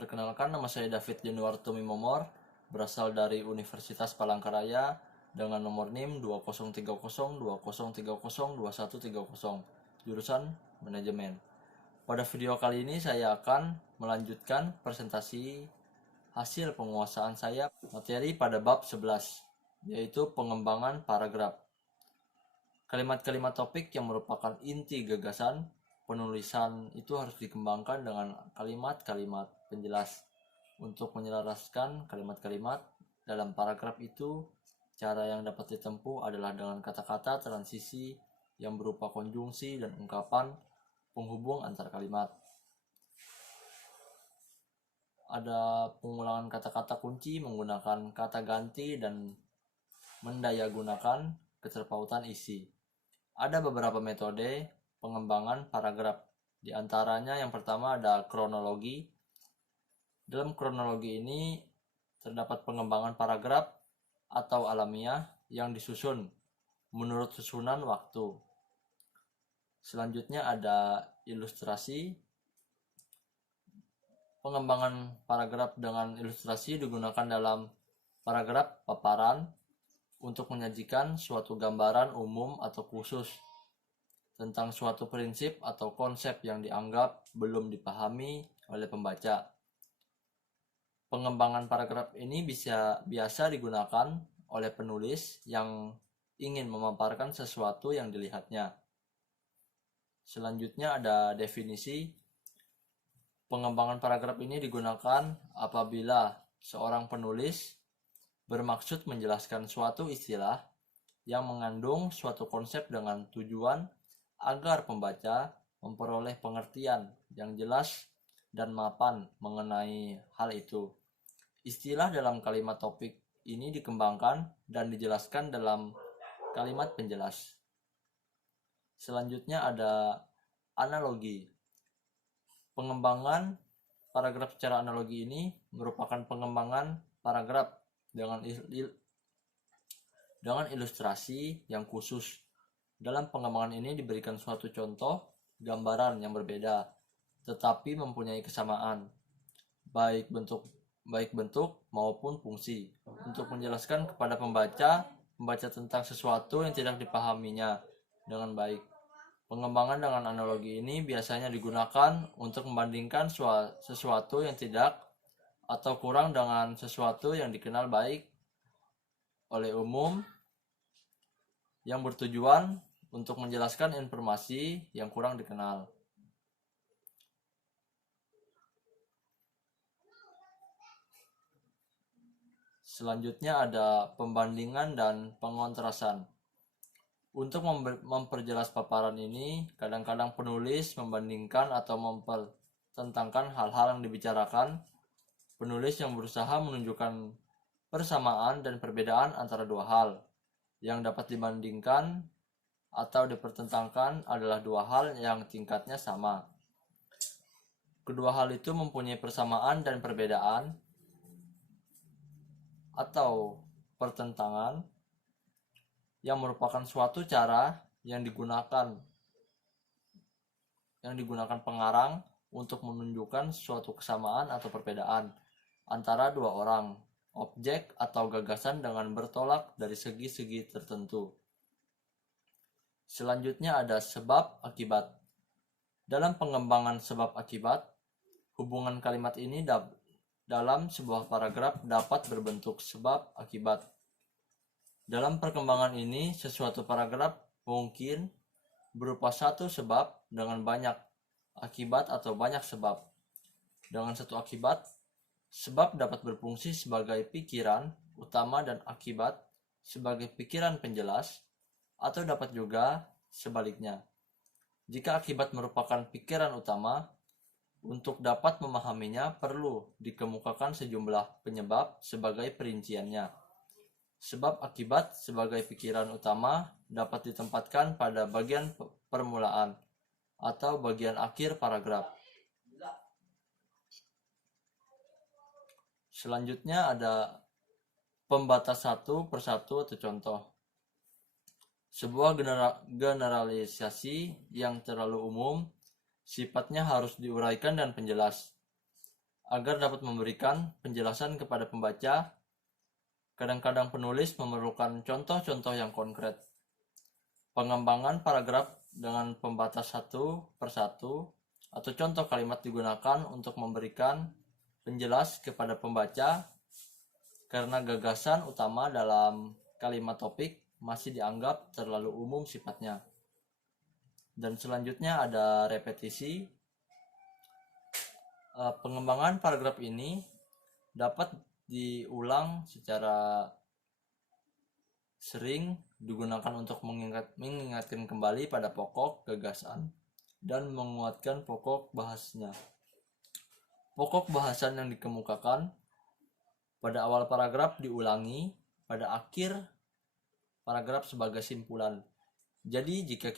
Perkenalkan, nama saya David Januar Tumi Momor, berasal dari Universitas Palangkaraya dengan nomor NIM 203020302130, jurusan Manajemen. Pada video kali ini saya akan melanjutkan presentasi hasil penguasaan saya materi pada bab 11, yaitu pengembangan paragraf. Kalimat-kalimat topik yang merupakan inti gagasan penulisan itu harus dikembangkan dengan kalimat-kalimat penjelas. Untuk menyelaraskan kalimat-kalimat dalam paragraf itu, cara yang dapat ditempuh adalah dengan kata-kata transisi yang berupa konjungsi dan ungkapan penghubung antar kalimat. Ada pengulangan kata-kata kunci menggunakan kata ganti dan mendayagunakan keterpautan isi. Ada beberapa metode pengembangan paragraf. Di antaranya yang pertama ada kronologi. Dalam kronologi ini terdapat pengembangan paragraf atau alamiah yang disusun menurut susunan waktu. Selanjutnya ada ilustrasi. Pengembangan paragraf dengan ilustrasi digunakan dalam paragraf paparan untuk menyajikan suatu gambaran umum atau khusus tentang suatu prinsip atau konsep yang dianggap belum dipahami oleh pembaca. Pengembangan paragraf ini biasa digunakan oleh penulis yang ingin memaparkan sesuatu yang dilihatnya. Selanjutnya ada definisi. Pengembangan paragraf ini digunakan apabila seorang penulis bermaksud menjelaskan suatu istilah yang mengandung suatu konsep dengan tujuan agar pembaca memperoleh pengertian yang jelas dan mapan mengenai hal itu. Istilah dalam kalimat topik ini dikembangkan dan dijelaskan dalam kalimat penjelas. Selanjutnya ada analogi. Pengembangan paragraf secara analogi ini merupakan pengembangan paragraf dengan ilustrasi yang khusus. Dalam pengembangan ini diberikan suatu contoh gambaran yang berbeda, tetapi mempunyai kesamaan, baik bentuk maupun fungsi, untuk menjelaskan kepada pembaca tentang sesuatu yang tidak dipahaminya dengan baik. Pengembangan dengan analogi ini biasanya digunakan untuk membandingkan sesuatu yang tidak atau kurang dengan sesuatu yang dikenal baik oleh umum, yang bertujuan untuk menjelaskan informasi yang kurang dikenal. Selanjutnya ada pembandingan dan pengontrasan. Untuk memperjelas paparan ini, kadang-kadang penulis membandingkan atau mempertentangkan hal-hal yang dibicarakan. Penulis yang berusaha menunjukkan persamaan dan perbedaan antara dua hal. Yang dapat dibandingkan atau dipertentangkan adalah dua hal yang tingkatnya sama. Kedua hal itu mempunyai persamaan dan perbedaan atau pertentangan yang merupakan suatu cara yang digunakan pengarang untuk menunjukkan suatu kesamaan atau perbedaan antara dua orang, objek atau gagasan dengan bertolak dari segi-segi tertentu. Selanjutnya ada sebab akibat. Dalam pengembangan sebab akibat, hubungan kalimat ini dalam sebuah paragraf dapat berbentuk sebab akibat. Dalam perkembangan ini, sesuatu paragraf mungkin berupa satu sebab dengan banyak akibat atau banyak sebab. Dengan satu akibat, sebab dapat berfungsi sebagai pikiran utama dan akibat sebagai pikiran penjelas, atau dapat juga sebaliknya. Jika akibat merupakan pikiran utama, untuk dapat memahaminya perlu dikemukakan sejumlah penyebab sebagai perinciannya. Sebab akibat sebagai pikiran utama dapat ditempatkan pada bagian permulaan atau bagian akhir paragraf. Selanjutnya ada pembatas satu persatu atau contoh. Sebuah generalisasi yang terlalu umum sifatnya harus diuraikan dan penjelas. agar dapat memberikan penjelasan kepada pembaca. Kadang-kadang penulis memerlukan contoh-contoh yang konkret. Pengembangan paragraf dengan pembatas satu persatu atau contoh kalimat digunakan untuk memberikan penjelas kepada pembaca karena gagasan utama dalam kalimat topik masih dianggap terlalu umum sifatnya. Dan selanjutnya ada repetisi. Pengembangan paragraf ini dapat diulang secara sering, digunakan untuk mengingatkan kembali pada pokok gagasan dan menguatkan pokok bahasnya. Pokok bahasan yang dikemukakan pada awal paragraf diulangi pada akhir paragraf sebagai simpulan. Jadi jika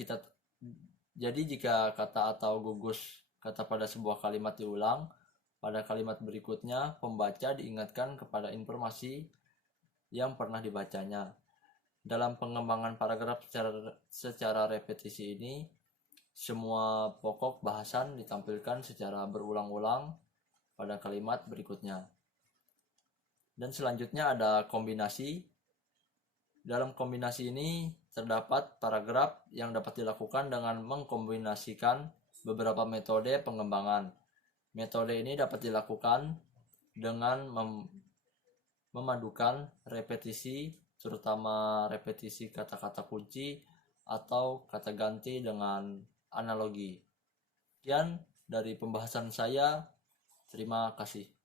kata atau gugus kata pada sebuah kalimat diulang, pada kalimat berikutnya pembaca diingatkan kepada informasi yang pernah dibacanya. Dalam pengembangan paragraf secara repetisi ini, semua pokok bahasan ditampilkan secara berulang-ulang pada kalimat berikutnya. Dan selanjutnya ada kombinasi. Dalam kombinasi ini terdapat paragraf yang dapat dilakukan dengan mengkombinasikan beberapa metode pengembangan. Metode ini dapat dilakukan dengan memadukan repetisi, terutama repetisi kata-kata kunci atau kata ganti dengan analogi. Sekian dari pembahasan saya. Terima kasih.